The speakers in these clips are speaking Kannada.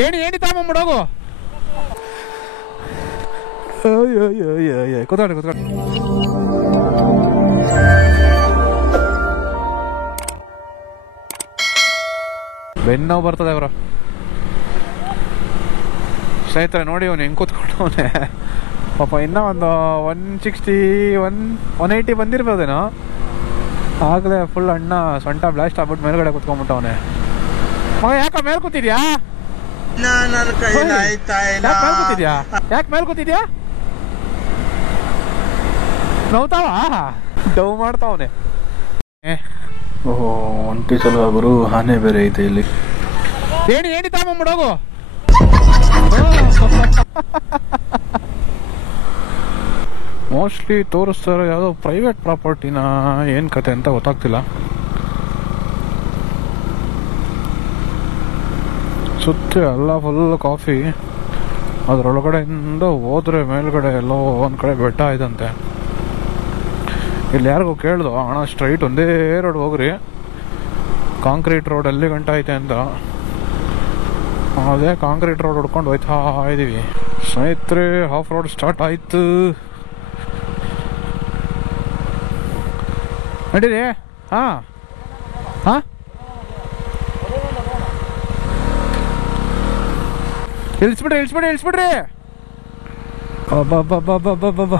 ಏಣಿ ತಾಂಬಂಬಿಡೋಗು. ಕೂತ್ಕೊಳ್ಳಿ ಕೂತ್ಕೊಳ್ಳಿ. ಬೆನ್ನೋವು ಬರ್ತದೆ ಅವರ ಸ್ನೇಹಿತರೆ. ನೋಡಿ ಅವನು ಹೆಂಗೆ ಕೂತ್ಕೊಂಡವನೆ ಪಾಪ. ಇನ್ನೂ ಒಂದು 160 180 ಬಂದಿರ್ಬೋದೇನೋ. ಆಗಲೇ ಫುಲ್ ಅಣ್ಣ ಸೊಂಟ ಬ್ಲಾಸ್ಟ್ ಆಗ್ಬಿಟ್ಟು ಮೇಲ್ಗಡೆ ಕೂತ್ಕೊಂಡ್ಬಿಟ್ಟವನೆ. ಮಗ ಯಾಕೆ ಮೇಲೆ ಕೂತಿದ್ಯಾ? ಯಾಕೆ ಮೇಲೆ ಕೂತಿದ್ಯಾ? ನೋವ್ತಾವ ಡವ್ ಮಾಡ್ತಾವನೆ. ಓಹೋ, ಒಂಟಿ ಸಲ ಗುರು ಆನೆ ಬೇರೆ ಐತೆ ಇಲ್ಲಿ. ಏಣಿ ತಾಂಬಂಬಿಡೋಗು. ಮೋಸ್ಟ್ಲಿ ತೋರಿಸ್ತಾರೆ ಯಾವುದೋ ಪ್ರೈವೇಟ್ ಪ್ರಾಪರ್ಟಿನ, ಏನು ಕತೆ ಅಂತ ಗೊತ್ತಾಗ್ತಿಲ್ಲ. ಸುತ್ತ ಎಲ್ಲ ಫುಲ್ ಕಾಫಿ. ಅದರೊಳಗಡೆಯಿಂದ ಹೋದ್ರೆ ಮೇಲ್ಗಡೆ ಎಲ್ಲೋ ಒಂದು ಕಡೆ ಬೆಟ್ಟ ಇದಂತೆ. ಇಲ್ಲಿ ಯಾರಿಗೂ ಕೇಳ್ದು, ಅಣ್ಣ ಸ್ಟ್ರೈಟ್ ಒಂದೇ ರೋಡ್ ಹೋಗ್ರಿ, ಕಾಂಕ್ರೀಟ್ ರೋಡ್ ಎಲ್ಲಿ ಗಂಟ ಐತೆ ಅಂತ. ಅದೇ ಕಾಂಕ್ರೀಟ್ ರೋಡ್ ಹುಡ್ಕೊಂಡು ಹೋಯ್ತಾ ಇದ್ದೀವಿ ಸ್ನೇಹಿತರೆ. ಹಾಫ್ ರೋಡ್ ಸ್ಟಾರ್ಟ್ ಆಯ್ತು. ನಡೀರಿ. ಹಾಂ ಹಾಂ, ಇಳಿಸ್ಬಿಡ್ರಿ. ಅಬ್ಬಬ್ಬಬ್ಬಬ್ಬಬ್ಬಬ್ಬ.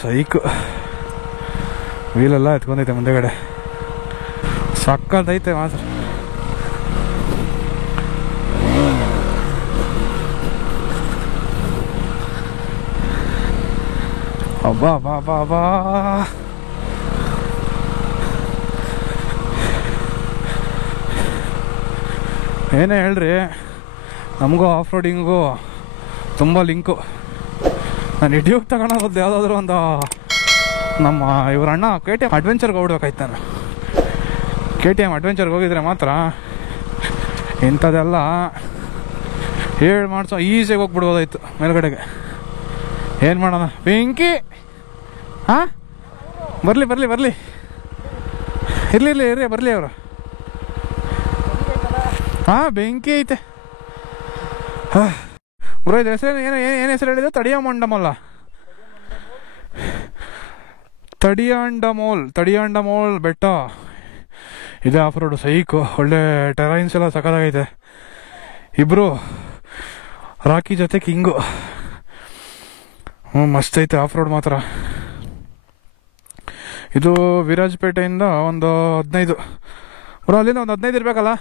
ಸೈಕು ವೀಲೆಲ್ಲ ಎತ್ಕೊಂಡೈತೆ ಮುಂದೆಗಡೆ. ಸಕ್ಕತ್ತೈತೆ ಮಾತ್ರ. ಅಬ್ಬಾ ಬಾ ಬಾ ಬಾ. ಏನೇ ಹೇಳ್ರಿ, ನಮಗೂ ಆಫ್ ರೋಡಿಂಗು ತುಂಬ ಲಿಂಕು. ನಾನು ಇಡ್ಯೋಗಿ ತಗೊಳೋದು ಯಾವುದಾದ್ರೂ ಒಂದು ನಮ್ಮ ಇವ್ರ ಅಣ್ಣ KTM ಅಡ್ವೆಂಚರ್ಗೆ ಹೋಗ್ಬೇಕಾಯ್ತು. ನಾನು KTM ಅಡ್ವೆಂಚರ್ಗೆ ಹೋಗಿದ್ರೆ ಮಾತ್ರ ಇಂಥದ್ದೆಲ್ಲ ಹೇಳಿ ಮಾಡಿಸೋ ಈಸಿಯಾಗಿ ಹೋಗ್ಬಿಡ್ಬೋದಾಯ್ತು ಮೇಲ್ಗಡೆಗೆ. ಏನು ಮಾಡೋಣ? ಬೆಂಕಿ. ಹಾಂ, ಬರಲಿ ಇರ್ರಿ ಬರಲಿ ಅವರು. ಹಾಂ, ಬೆಂಕಿ ಐತೆ. ಹಾಂ ಬ್ರೋ, ಇದು ಹೆಸರು ಏನು ಹೆಸರು ಹೇಳಿದ್ರು? ತಡಿಯಾಂಡಮೋಲ್ ಬೆಟ್ಟ ಇದೆ. ಆಫ್ ರೋಡು ಸೈಕು, ಒಳ್ಳೆ ಟೆರೈನ್ಸ್ ಎಲ್ಲ ಸಕ್ಕತ್ತಾಗೈತೆ. ಇಬ್ಬರು ರಾಕಿ ಜೊತೆ ಕಿಂಗು. ಮಸ್ತ್ ಐತೆ ಆಫ್ ರೋಡ್ ಮಾತ್ರ. ಇದು ವಿರಾಜಪೇಟೆಯಿಂದ ಒಂದು 15 ಬ್ರೋ, ಅಲ್ಲಿಂದ ಒಂದು 15 ಇರಬೇಕಲ್ಲ?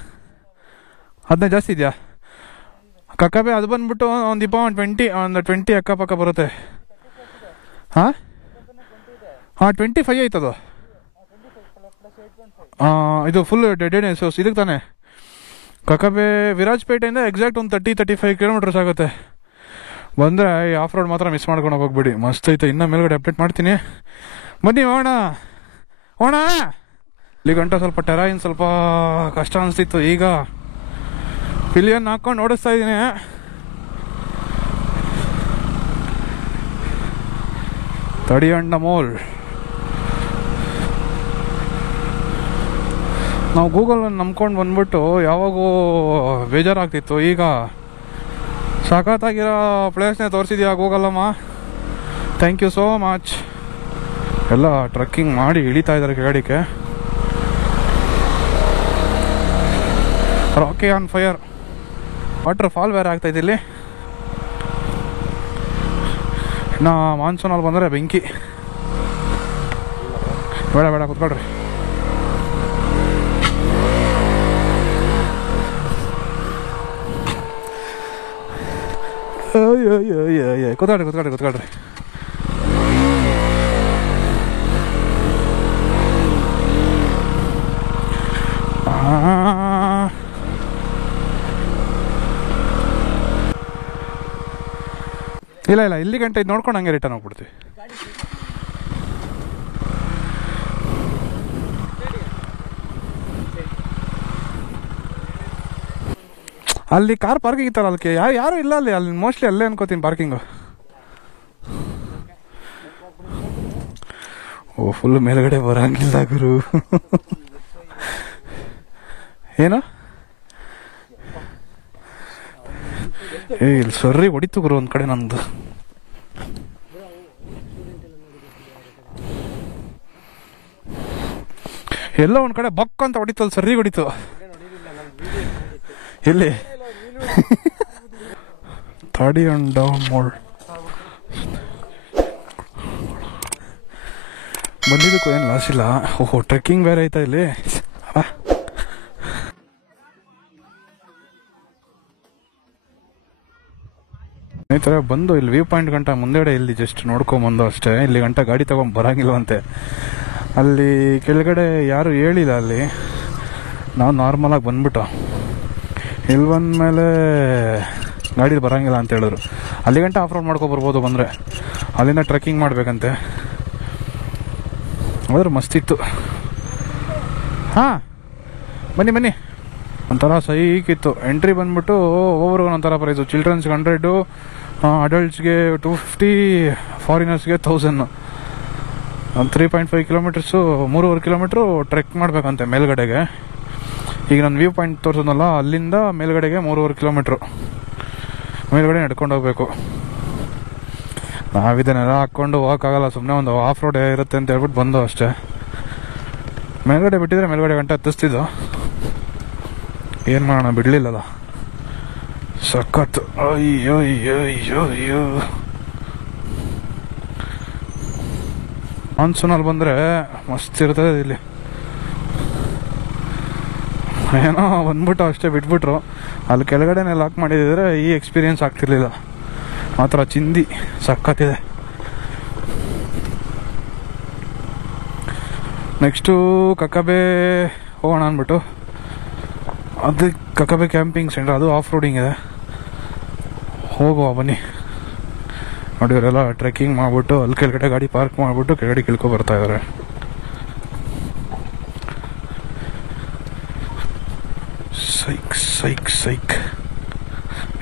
15 ಜಾಸ್ತಿ ಇದೆಯಾ? ಕಕ್ಕಬೆ ಅದು ಬಂದ್ಬಿಟ್ಟು ಒಂದು 20 ಅಕ್ಕಪಕ್ಕ ಬರುತ್ತೆ. ಹಾಂ 25 ಐತದು. ಇದು ಫುಲ್ ಡೆಡ್ ಇದಕ್ಕೆ ತಾನೆ. ಕಕ್ಕಬೆ ವಿರಾಜಪೇಟೆಯಿಂದ ಎಕ್ಸಾಕ್ಟ್ ಒಂದು 30-35 ಕಿಲೋಮೀಟರ್ಸ್ ಆಗುತ್ತೆ. ಬಂದರೆ ಈ ಆಫ್ ರೋಡ್ ಮಾತ್ರ ಮಿಸ್ ಮಾಡ್ಕೊಂಡು ಹೋಗ್ಬಿಡಿ. ಮಸ್ತ್ ಐತೆ. ಇನ್ನೂ ಮೇಲ್ಗಡೆ ಅಪ್ಡೇಟ್ ಮಾಡ್ತೀನಿ, ಬನ್ನಿ ಹೋಗೋಣ. ಇಲ್ಲಿ ಗಂಟ ಸ್ವಲ್ಪ ಟೆರೈನ್ ಸ್ವಲ್ಪ ಕಷ್ಟ ಅನಿಸ್ತಿತ್ತು. ಈಗ ಪಿಲಿಯನ್ ಹಾಕ್ಕೊಂಡು ಓಡಿಸ್ತಾ ಇದ್ದೀನಿ. ತಡಿಯಾಂಡಮೋಲ್. ನಾವು ಗೂಗಲನ್ನು ನಂಬ್ಕೊಂಡು ಬಂದ್ಬಿಟ್ಟು ಯಾವಾಗೂ ಬೇಜಾರಾಗ್ತಿತ್ತು. ಈಗ ಸಖತ್ತಾಗಿರೋ ಪ್ಲೇಸ್ನೇ ತೋರಿಸಿದ್ಯಾ ಗೂಗಲಮ್ಮ. Thank you so much. ಎಲ್ಲ ಟ್ರಕ್ಕಿಂಗ್ ಮಾಡಿ ಇಳಿತಾ ಇದ್ದಾರೆ ಕೆಳಗಡೆಗೆ. Rocky on fire. Waterfall ಬೇರೆ ಆಗ್ತಾಯಿದೆ ಇಲ್ಲಿ. ಇನ್ನು ಮಾನ್ಸೂನಲ್ಲಿ ಬಂದರೆ ಬೆಂಕಿ. ಬೇಡ ಕೂತ್ಕೊಳ್ರಿ. ಕೂತ್ಕೊಳ್ರಿ. ಇಲ್ಲ ಇಲ್ಲ, ಇಲ್ಲಿ ಗಂಟೆ ಇದು ನೋಡ್ಕೊಂಡು ಹಂಗೆ ರಿಟರ್ನ್ ಹೋಗ್ಬಿಡ್ತೀವಿ. ಅಲ್ಲಿ ಕಾರ್ ಪಾರ್ಕಿಂಗ್ ಇತ್ತಲ್ಲ, ಅದಕ್ಕೆ ಯಾರು ಇಲ್ಲ ಅಲ್ಲಿ ಮೋಸ್ಟ್ಲಿ ಅಲ್ಲೇ ಅನ್ಕೋತೀನಿ ಪಾರ್ಕಿಂಗು. ಓ ಫುಲ್ ಮೇಲ್ಗಡೆ ಬರಂಗಿಲ್ಲ ಗುರು. ಏನು ಇಲ್ಲಿ ಸರಿ ಹೊಡಿತು ಗುರು ಒಂದು ಕಡೆ ನಮ್ದು. ಎಲ್ಲ ಒಂದು ಕಡೆ ಬಕ್ ಅಂತ ಹೊಡಿತು, ಅಲ್ಲಿ ಸರಿ ಹೊಡಿತು. ಎಲ್ಲಿ ತಾಡಿ ಅಂಡ್ ಡೌನ್ ಮೋಡ್ ಬಂದಿದ್ದಕ್ಕೂ ಏನು ಲಾಸ್ ಇಲ್ಲ. ಓಹೋ ಟ್ರೆಕ್ಕಿಂಗ್ ಬೇರೆ ಆಯ್ತಾ ಇಲ್ಲಿ. ಈ ಥರ ಬಂದು ಇಲ್ಲಿ ವ್ಯೂ ಪಾಯಿಂಟ್ ಗಂಟ ಮುಂದೆಡೆ ಇಲ್ಲಿ ಜಸ್ಟ್ ನೋಡ್ಕೊಂಬಂದು ಅಷ್ಟೇ. ಇಲ್ಲಿ ಗಂಟ ಗಾಡಿ ತಗೊಂಡು ಬರೋಂಗಿಲ್ವಂತೆ. ಅಲ್ಲಿ ಕೆಳಗಡೆ ಯಾರು ಹೇಳಿಲ್ಲ. ಅಲ್ಲಿ ನಾವು ನಾರ್ಮಲಾಗಿ ಬಂದ್ಬಿಟ್ಟು ಇಲ್ಲಿ ಬಂದಮೇಲೆ ಗಾಡಿ ಬರೋಂಗಿಲ್ಲ ಅಂತ ಹೇಳಿದ್ರು. ಅಲ್ಲಿ ಗಂಟ ಆಫ್ ರೋಡ್ ಮಾಡ್ಕೊಬರ್ಬೋದು ಬಂದರೆ. ಅಲ್ಲಿಂದ ಟ್ರೆಕ್ಕಿಂಗ್ ಮಾಡಬೇಕಂತೆ. ಹೋದ್ರೆ ಮಸ್ತಿತ್ತು. ಹಾಂ ಬನ್ನಿ. ಒಂಥರ ಸೈಕಿತ್ತು. ಎಂಟ್ರಿ ಬಂದ್ಬಿಟ್ಟು ಒಬ್ಬೊಬ್ರಿಗೆ ಒಂಥರ ಪ್ರೈಸು. ಚಿಲ್ಡ್ರನ್ಸ್ಗೆ 100, ಅಡಲ್ಟ್ಸ್ಗೆ 250, ಫಾರಿನರ್ಸ್ಗೆ 1000. 3.5 ಕಿಲೋಮೀಟರ್ಸು, 3.5 ಕಿಲೋಮೀಟ್ರು ಟ್ರೆಕ್ ಮಾಡಬೇಕಂತೆ ಮೇಲ್ಗಡೆಗೆ. ಈಗ ನಾನು ವ್ಯೂ ಪಾಯಿಂಟ್ ತೋರಿಸೋದಲ್ಲ, ಅಲ್ಲಿಂದ ಮೇಲ್ಗಡೆಗೆ 3.5 ಕಿಲೋಮೀಟ್ರು ಮೇಲ್ಗಡೆ ನಡ್ಕೊಂಡು ಹೋಗ್ಬೇಕು. ನಾವಿದನ್ನೆಲ್ಲ ಹಾಕ್ಕೊಂಡು ಹೋಗೋಕ್ಕಾಗಲ್ಲ. ಸುಮ್ಮನೆ ಒಂದು ಆಫ್ ರೋಡ್ ಇರುತ್ತೆ ಅಂತ ಹೇಳ್ಬಿಟ್ಟು ಬಂದು ಅಷ್ಟೇ. ಮೇಲ್ಗಡೆ ಬಿಟ್ಟಿದ್ರೆ ಮೇಲ್ಗಡೆ ಗಂಟೆ ಹತ್ತಿಸ್ತಿದ್ದು. ಏನು ಮಾಡೋಣ, ಬಿಡಲಿಲ್ಲಲ್ಲ. ಸಖತ್ತು. ಅಯ್ಯೋ ಮಾನ್ಸೂನಲ್ಲಿ ಬಂದರೆ ಮಸ್ತ್ ಇರ್ತದೆ ಇಲ್ಲಿ. ಏನೋ ಬಂದ್ಬಿಟ್ಟು ಅಷ್ಟೇ ಬಿಟ್ಬಿಟ್ರು. ಅಲ್ಲಿ ಕೆಳಗಡೆನೆ ಲಾಕ್ ಮಾಡಿದ್ರೆ ಈ ಎಕ್ಸ್ಪೀರಿಯನ್ಸ್ ಆಗ್ತಿರ್ಲಿಲ್ಲ. ಆ ಥರ ಚಿಂದಿ ಸಖತ್ತಿದೆ. ನೆಕ್ಸ್ಟು ಕಕ್ಕಬೆ ಹೋಗೋಣ ಅಂದ್ಬಿಟ್ಟು. ಅದು ಕಕ್ಕಬೆ ಕ್ಯಾಂಪಿಂಗ್ ಸೆಂಟರ್, ಅದು ಆಫ್ ರೋಡಿಂಗ್ ಇದೆ. ಹೋಗುವ ಬನ್ನಿ. ನೋಡಿ ಇವರೆಲ್ಲ ಟ್ರೆಕ್ಕಿಂಗ್ ಮಾಡಿಬಿಟ್ಟು ಅಲ್ಲಿ ಕೆಳಗಡೆ ಗಾಡಿ ಪಾರ್ಕ್ ಮಾಡಿಬಿಟ್ಟು ಕೆಳಗಡೆ ಕಿಳ್ಕೊ ಬರ್ತಾ ಇದ್ದಾರೆ. ಸೈಕ್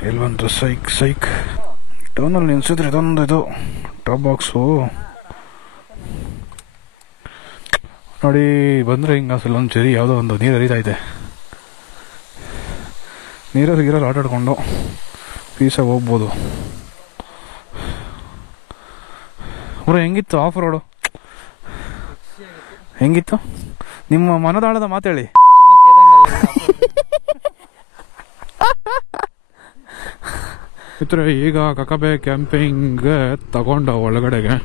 ಎಲ್ವಂತ ಸೈಕ್ ಟೌನಲ್ಲಿ ನಿಲ್ಸಿದ್ರೆ ಇದೊಂದು ಇದು ಟಾಪ್ ಬಾಕ್ಸು ನೋಡಿ. ಬಂದರೆ ಹಿಂಗೆ ಅಸಲು ಒಂದು ಚೆರಿ ಯಾವುದೋ ಒಂದು ನೀರು ಹರಿತೈತೆ. ನೀರಲ್ಲಿ ಆಟಾಡ್ಕೊಂಡು ಪೀಸಾಗಿ ಹೋಗ್ಬೋದು. ಅವ್ರ ಹೆಂಗಿತ್ತು ಆಫ್ ರೋಡು? ಹೆಂಗಿತ್ತು ನಿಮ್ಮ ಮನದಾಳದ ಮಾತೇಳಿ. ಈಗ ಕಕ್ಕಬೆ ಕ್ಯಾಂಪಿಂಗ್ ತಗೊಂಡ ಒಳಗಡೆಗೆ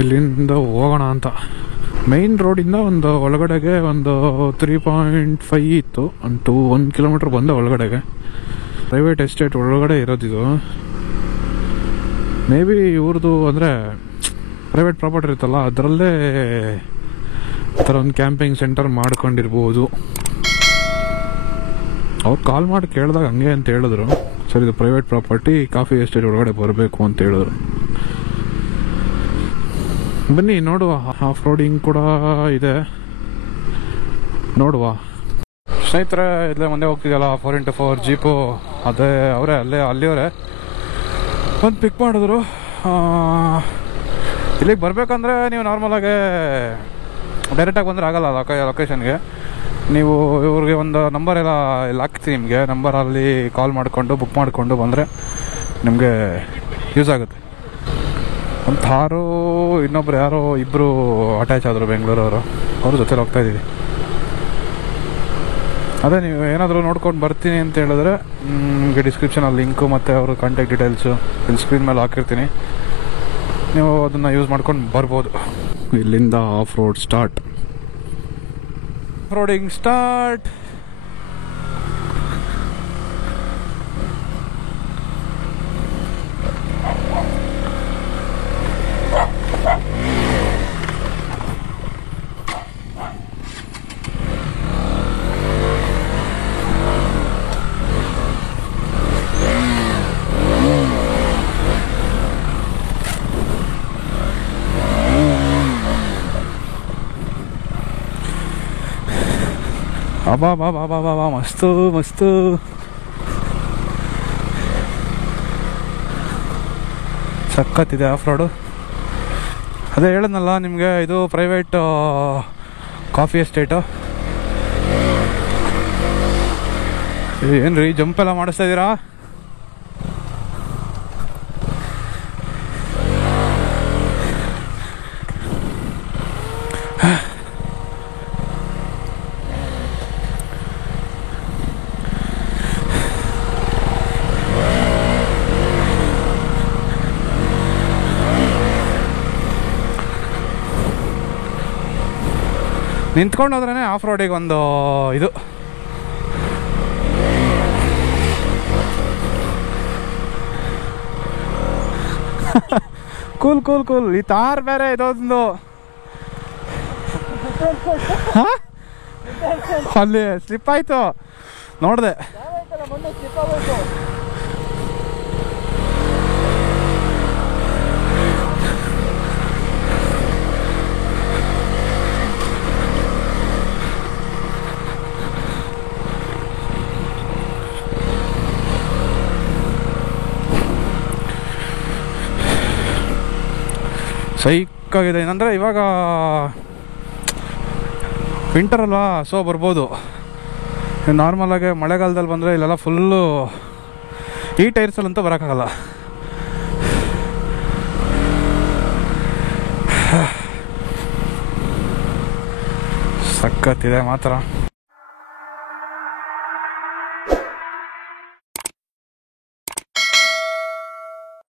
ಇಲ್ಲಿಂದ ಹೋಗೋಣ ಅಂತ. ಮೈನ್ ರೋಡಿಂದ ಒಂದು ಒಳಗಡೆಗೆ ಒಂದು 3.5 ಇತ್ತು. 1 ಕಿಲೋಮೀಟ್ರ್ ಬಂದ ಒಳಗಡೆಗೆ. ಪ್ರೈವೇಟ್ ಎಸ್ಟೇಟ್ ಒಳಗಡೆ ಇರೋದಿದು. ಮೇ ಬಿ ಇವ್ರದ್ದು ಅಂದರೆ ಪ್ರೈವೇಟ್ ಪ್ರಾಪರ್ಟಿ ಇರುತ್ತಲ್ಲ, ಅದರಲ್ಲೇ ಆ ಥರ ಒಂದು ಕ್ಯಾಂಪಿಂಗ್ ಸೆಂಟರ್ ಮಾಡ್ಕೊಂಡಿರ್ಬೋದು. ಅವ್ರು ಕಾಲ್ ಮಾಡಿ ಕೇಳಿದಾಗ ಹಂಗೆ ಅಂತ ಹೇಳಿದ್ರು. ಸರ್ ಇದು ಪ್ರೈವೇಟ್ ಪ್ರಾಪರ್ಟಿ, ಕಾಫಿ ಎಸ್ಟೇಟ್ ಒಳಗಡೆ ಬರಬೇಕು ಅಂತ ಹೇಳಿದ್ರು. ಬನ್ನಿ ನೋಡುವ. ಆಫ್ ರೋಡಿಂಗ್ ಕೂಡ ಇದೆ, ನೋಡುವ. ಸ್ನೇಹಿತರೆ ಇಲ್ಲೇ ಮುಂದೆ ಹೋಗ್ತಿದ್ದಲ್ಲ 4x4 ಜೀಪು, ಅದೇ ಅವರೇ ಅಲ್ಲಿಯವರೇ ಒಂದು ಪಿಕ್ ಮಾಡಿದ್ರು. ಇಲ್ಲಿಗೆ ಬರಬೇಕಂದ್ರೆ ನೀವು ನಾರ್ಮಲಾಗೆ ಡೈರೆಕ್ಟಾಗಿ ಬಂದರೆ ಆಗಲ್ಲ ಲೊಕೇಶನ್ಗೆ. ನೀವು ಇವ್ರಿಗೆ ಒಂದು ನಂಬರ್ ಎಲ್ಲ ಇಲ್ಲಿ ಹಾಕ್ತೀನಿ ನಿಮಗೆ. ನಂಬರಲ್ಲಿ ಕಾಲ್ ಮಾಡಿಕೊಂಡು ಬುಕ್ ಮಾಡಿಕೊಂಡು ಬಂದರೆ ನಿಮಗೆ ಯೂಸ್ ಆಗುತ್ತೆ. ಒಂದು ಥಾರು ಇನ್ನೊಬ್ರು ಯಾರೋ ಇಬ್ಬರು ಅಟ್ಯಾಚ್ ಆದರು ಬೆಂಗಳೂರವರು, ಅವ್ರ ಜೊತೆಲಿ ಹೋಗ್ತಾಯಿದ್ದೀವಿ. ಅದೇ ನೀವು ಏನಾದರೂ ನೋಡ್ಕೊಂಡು ಬರ್ತೀನಿ ಅಂತ ಹೇಳಿದ್ರೆ ನಿಮಗೆ ಡಿಸ್ಕ್ರಿಪ್ಷನಲ್ಲಿ ಲಿಂಕು ಮತ್ತು ಅವ್ರ ಕಾಂಟ್ಯಾಕ್ಟ್ ಡೀಟೇಲ್ಸು ಇಲ್ಲಿ ಸ್ಕ್ರೀನ್ ಮೇಲೆ ಹಾಕಿರ್ತೀನಿ. ನೀವು ಅದನ್ನು ಯೂಸ್ ಮಾಡ್ಕೊಂಡು ಬರ್ಬೋದು. ಇಲ್ಲಿಂದ ಆಫ್ ರೋಡ್ ಸ್ಟಾರ್ಟ್. ಆಫ್ ರೋಡಿಂಗ್ ಸ್ಟಾರ್ಟ್. ಅಬಾ ಬಾ ಬಾ ಬಾ ಬಾ ಬಾ ಮಸ್ತು ಮಸ್ತು. ಸಖತ್ತಿದೆ ಆಫ್ ರೋಡು. ಅದೇ ಹೇಳಿದ್ನಲ್ಲ ನಿಮಗೆ, ಇದು ಪ್ರೈವೇಟ್ ಕಾಫಿ ಎಸ್ಟೇಟು. ಏನ್ರಿ ಜಂಪ್ ಎಲ್ಲ ಮಾಡಿಸ್ತಾ ಇದ್ದೀರಾ? ನಿಂತ್ಕೊಂಡು ಹೋದ್ರೇ ಆಫ್ ರೋಡಿಗೆ ಒಂದು ಇದು. Cool cool cool. ಈ ತಾರ್ ಬೇರೆ ಇದೊಂದು ಅಲ್ಲಿ ಸ್ಲಿಪ್ ಆಯ್ತು ನೋಡ್ದೆ. ಸೈಕಾಗಿದೆ. ಏನಂದರೆ ಇವಾಗ ವಿಂಟರ್ ಅಲ್ವಾ, ಸೊ ಬರ್ಬೋದು. ನಾರ್ಮಲಾಗಿ ಮಳೆಗಾಲದಲ್ಲಿ ಬಂದರೆ ಇಲ್ಲೆಲ್ಲ ಫುಲ್ಲು ಈ ಟೈರ್ಸಲ್ಲಂತೂ ಬರೋಕ್ಕಾಗಲ್ಲ. ಸಖತ್ತಿದೆ ಮಾತ್ರ.